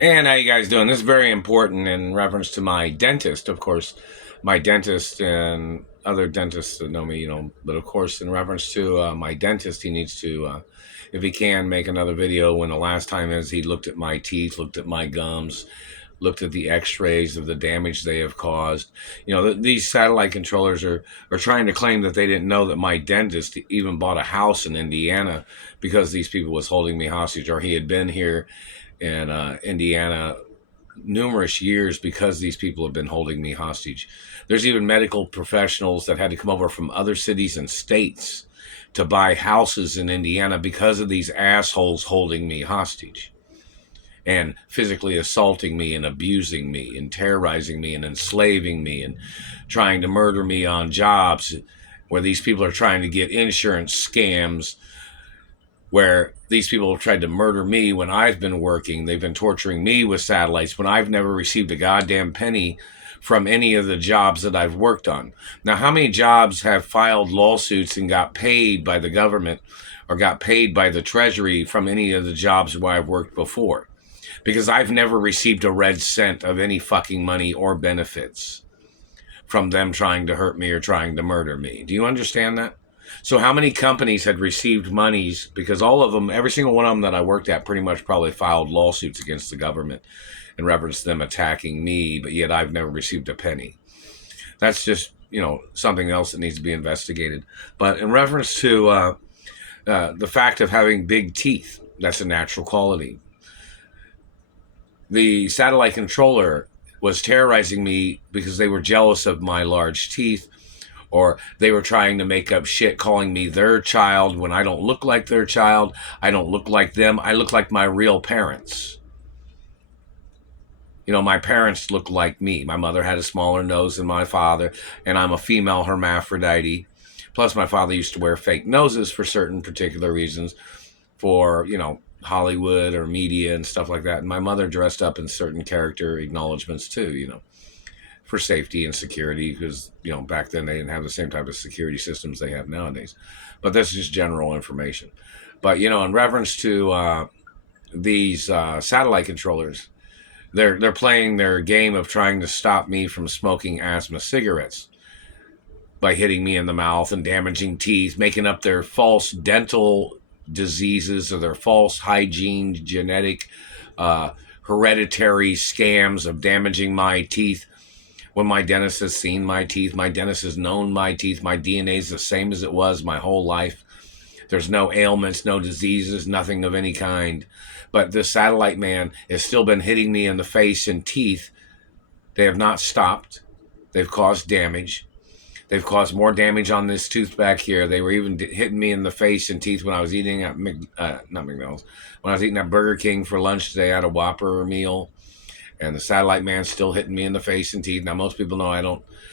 And how you guys doing? This is very important in reference to my dentist, of course. My dentist and other dentists that know me, but of course, in reference to my dentist, he needs to, if he can, make another video when the last time is he looked at my teeth, looked at my gums, looked at the x-rays of the damage they have caused. These satellite controllers are trying to claim that they didn't know that my dentist even bought a house in Indiana because these people was holding me hostage, or he had been here in Indiana numerous years because these people have been holding me hostage. There's even medical professionals that had to come over from other cities and states to buy houses in Indiana because of these assholes holding me hostage and physically assaulting me and abusing me and terrorizing me and enslaving me and trying to murder me on jobs where these people are trying to get insurance scams, where these people have tried to murder me when I've been working. They've been torturing me with satellites when I've never received a goddamn penny from any of the jobs that I've worked on. Now, how many jobs have filed lawsuits and got paid by the government or got paid by the Treasury from any of the jobs where I've worked before? Because I've never received a red cent of any fucking money or benefits from them trying to hurt me or trying to murder me. Do you understand that? So how many companies had received monies? Because all of them, every single one of them that I worked at pretty much probably filed lawsuits against the government in reference to them attacking me, but yet I've never received a penny. That's just, something else that needs to be investigated. But in reference to the fact of having big teeth, that's a natural quality. The satellite controller was terrorizing me because they were jealous of my large teeth, or they were trying to make up shit, calling me their child when I don't look like their child. I don't look like them. I look like my real parents. My parents look like me. My mother had a smaller nose than my father, and I'm a female hermaphrodite. Plus, my father used to wear fake noses for certain particular reasons, for, Hollywood or media and stuff like that. And my mother dressed up in certain character acknowledgments too, for safety and security, because, back then they didn't have the same type of security systems they have nowadays. But that's just general information. But, in reference to these satellite controllers, they're playing their game of trying to stop me from smoking asthma cigarettes by hitting me in the mouth and damaging teeth, making up their false dental diseases or their false hygiene, genetic, hereditary scams of damaging my teeth. When my dentist has seen my teeth, my dentist has known my teeth, my DNA is the same as it was my whole life. There's no ailments, no diseases, nothing of any kind. But this satellite man has still been hitting me in the face and teeth. They have not stopped. They've caused damage. They've caused more damage on this tooth back here. They were even hitting me in the face and teeth when I was eating at not McDonald's. When I was eating at Burger King for lunch today, I had a Whopper meal, and the satellite man's still hitting me in the face and teeth. Now, most people know I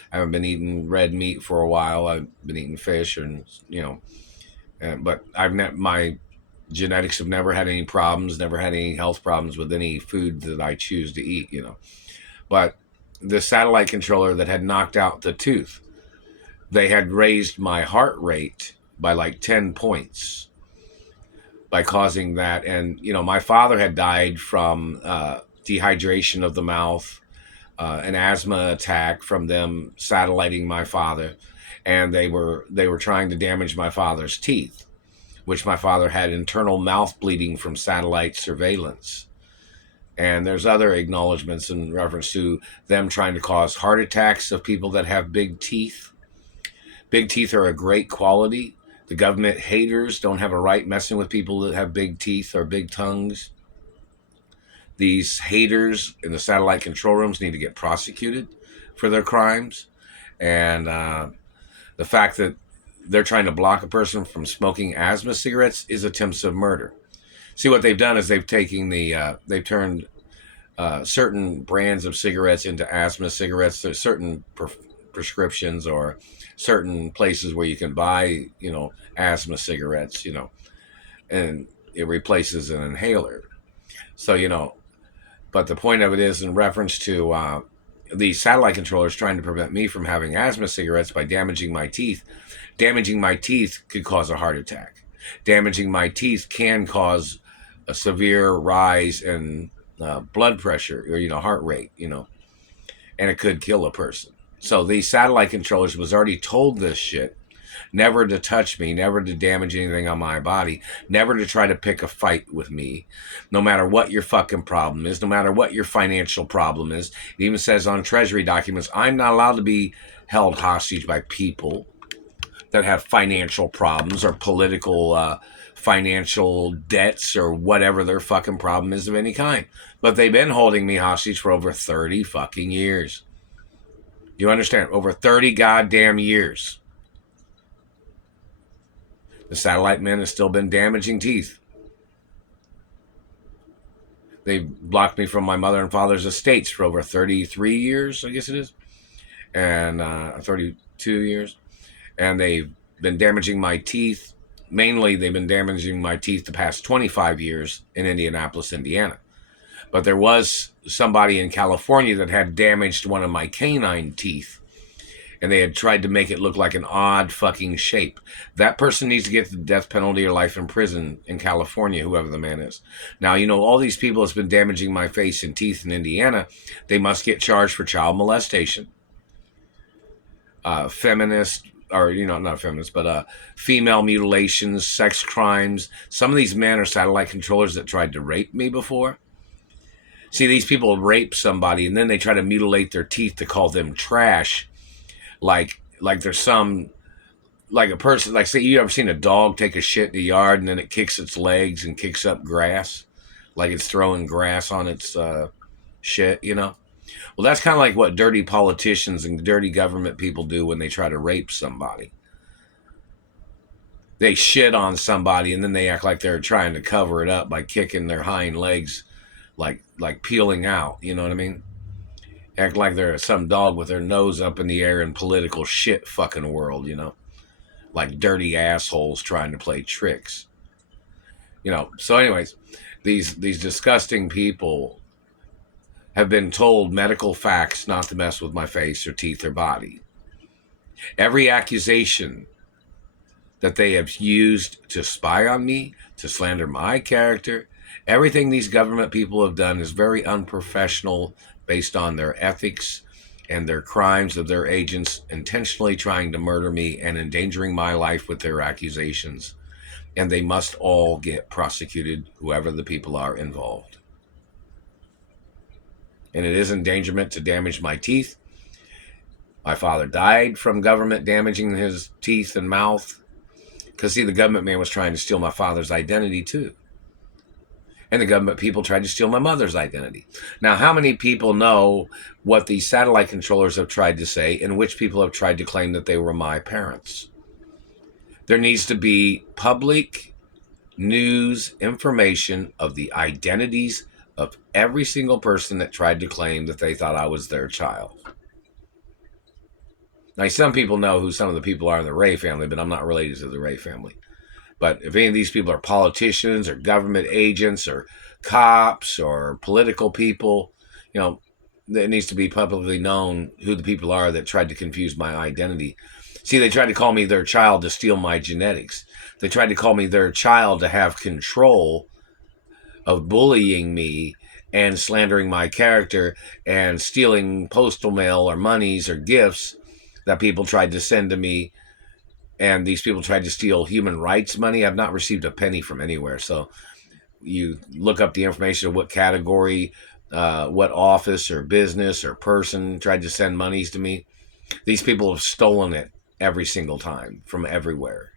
haven't been eating red meat for a while. I've been eating fish, and but my genetics have never had any problems, never had any health problems with any food that I choose to eat. But the satellite controller that had knocked out the tooth, they had raised my heart rate by like 10 points by causing that. And, my father had died from dehydration of the mouth, an asthma attack from them satelliting my father. And they were trying to damage my father's teeth, which my father had internal mouth bleeding from satellite surveillance. And there's other acknowledgments in reference to them trying to cause heart attacks of people that have big teeth. Big teeth are a great quality. The government haters don't have a right messing with people that have big teeth or big tongues. These haters in the satellite control rooms need to get prosecuted for their crimes. And the fact that they're trying to block a person from smoking asthma cigarettes is attempts of murder. See, what they've done is they've turned certain brands of cigarettes into asthma cigarettes. There's certain prescriptions or certain places where you can buy, asthma cigarettes, and it replaces an inhaler. So, but the point of it is in reference to these satellite controllers trying to prevent me from having asthma cigarettes by damaging my teeth. Damaging my teeth could cause a heart attack. Damaging my teeth can cause a severe rise in blood pressure or, heart rate, and it could kill a person. So these satellite controllers was already told this shit, never to touch me, never to damage anything on my body, never to try to pick a fight with me, no matter what your fucking problem is, no matter what your financial problem is. It even says on Treasury documents, I'm not allowed to be held hostage by people that have financial problems or political financial debts or whatever their fucking problem is of any kind. But they've been holding me hostage for over 30 fucking years. You understand? Over 30 goddamn years. The satellite men have still been damaging teeth. They've blocked me from my mother and father's estates for over 33 years, I guess it is, and 32 years. And they've been damaging my teeth. Mainly, they've been damaging my teeth the past 25 years in Indianapolis, Indiana. But there was somebody in California that had damaged one of my canine teeth, and they had tried to make it look like an odd fucking shape. That person needs to get the death penalty or life in prison in California, whoever the man is. Now, all these people that's been damaging my face and teeth in Indiana, they must get charged for child molestation, feminist, or, not feminist, but female mutilations, sex crimes. Some of these men are satellite controllers that tried to rape me before. See, these people rape somebody, and then they try to mutilate their teeth to call them trash. Like there's some, like a person, like, say, you ever seen a dog take a shit in the yard and then it kicks its legs and kicks up grass? Like it's throwing grass on its shit, Well, that's kind of like what dirty politicians and dirty government people do when they try to rape somebody. They shit on somebody and then they act like they're trying to cover it up by kicking their hind legs, like peeling out, you know what I mean? Act like they're some dog with their nose up in the air in political shit fucking world, Like dirty assholes trying to play tricks. So anyways, these disgusting people have been told medical facts not to mess with my face or teeth or body. Every accusation that they have used to spy on me, to slander my character, everything these government people have done is very unprofessional, based on their ethics and their crimes of their agents intentionally trying to murder me and endangering my life with their accusations. And they must all get prosecuted, whoever the people are involved. And it is endangerment to damage my teeth. My father died from government damaging his teeth and mouth. Because, see, the government man was trying to steal my father's identity, too. And the government people tried to steal my mother's identity. Now, how many people know what these satellite controllers have tried to say and which people have tried to claim that they were my parents? There needs to be public news information of the identities of every single person that tried to claim that they thought I was their child. Now, some people know who some of the people are in the Ray family, but I'm not related to the Ray family. But if any of these people are politicians or government agents or cops or political people, it needs to be publicly known who the people are that tried to confuse my identity. See, they tried to call me their child to steal my genetics. They tried to call me their child to have control of bullying me and slandering my character and stealing postal mail or monies or gifts that people tried to send to me. And these people tried to steal human rights money. I've not received a penny from anywhere. So you look up the information of what category, what office or business or person tried to send monies to me. These people have stolen it every single time from everywhere.